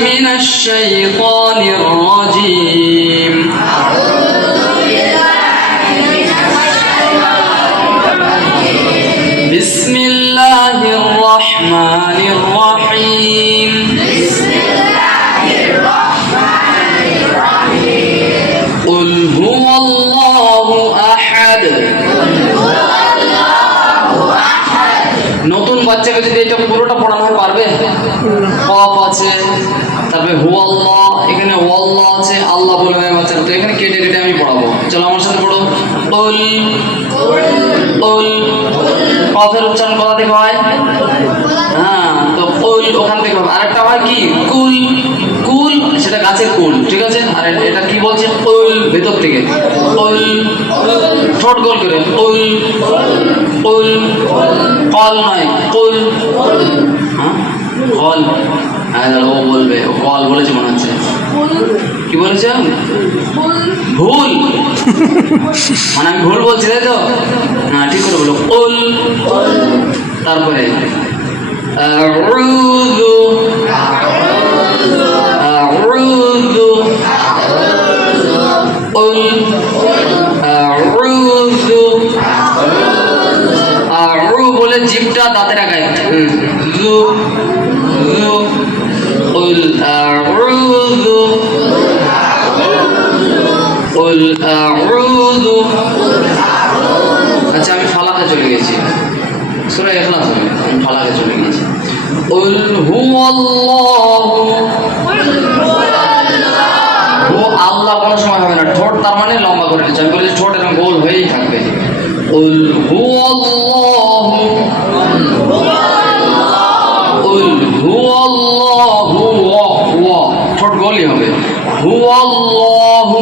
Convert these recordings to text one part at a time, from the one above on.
من الشيطان الرجيم بسم الله الرحمن الرحيم قل هو الله أحد নতুন বাচ্চাকে যদি এটা পুরোটা পড়ানো হয় পারবে? কফ আছে, তারপরে হু আল্লাহ, এখানে ও আল্লাহ আছে, আল্লাহ বলে হয় বাচ্চা, তো এখানে কেটে কেটে আমি পড়াবো। চলো আমার সাথে পড়ো। কুল কুল, কফের উচ্চারণ কোথা থেকে হয়? হ্যাঁ, তো কুল ওখান থেকে হবে। আরেকটা হয় কি কুল, কুল সেটা গাছের কুল, ঠিক আছে। আর এটা কি বলছে? কুল ভেতর থেকে কুল, ঠোঁট গোল করে কুল কুল, কল নয় কুল। হ্যাঁ কল, হ্যাঁ ও বলবে, ও কল বলেছে মনে হচ্ছে। কি বলেছে? ভুল, মানে আমি ভুল বলছি তাই তো? না ঠিক করে বলো কুল। তারপরে আউযু আউযু কুল আউযু, আউ বলে জিভটা দাঁতের আগায় যু যু, কুল আউযু কুল আউযু। আচ্ছা আমি ফালাকে চলে গেছি, সূরা ইখলাস আমি ফালাকে চলে গেছি। কুল হুয়াল্লাহু, ও আল্লাহ কোনো সময় হবে না, ঠোঁট তার মানে লম্বা করে নিচ্ছে। আমি বলেছি ঠোঁট এরকম গোল হয়েই থাকবে। কুল হুয়াল্লাহু কুল হুয়াল্লাহু, ওয়া ঠোঁট গোলই হবে। হুয়াল্লাহু,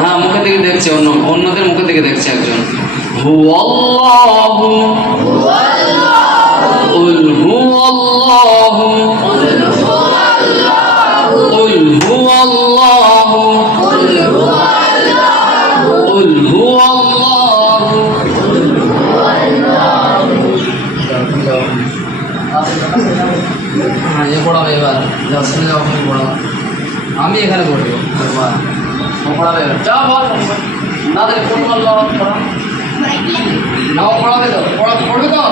হ্যাঁ মুখের দিকে দেখছে, অন্যদের মুখের দিকে দেখছে একজন। হুয়াল্লাহু কুল হুয়াল্লাহু কুল হুয়াল্লাহু কুল হুয়াল্লাহু। হ্যাঁ এ পড়াবে এবার, শুনে যাও আপনি পড়াবো, আমি এখানে পড়বো, পড়াবে এবার। যা বল না দেখে কোন আল্লাহ পড়া নাও পড়াবে তো, পড়বে তো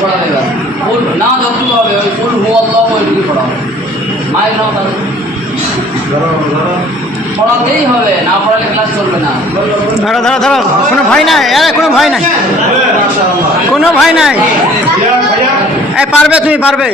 পড়াবে এবার। ফুল না যতটুকু হবে ওই ফুল হু আল্লাহ ওইটুকু পড়াবে। মায়ের নাও তাহলে পড়াতেই হবে, না পড়ালে ক্লাস চলবে না। ধরো ধরো ধরো, কোনো ভয় নাই, আরে কোনো ভয় নাই, কোনো ভয় নাই, পারবে, তুমি পারবে।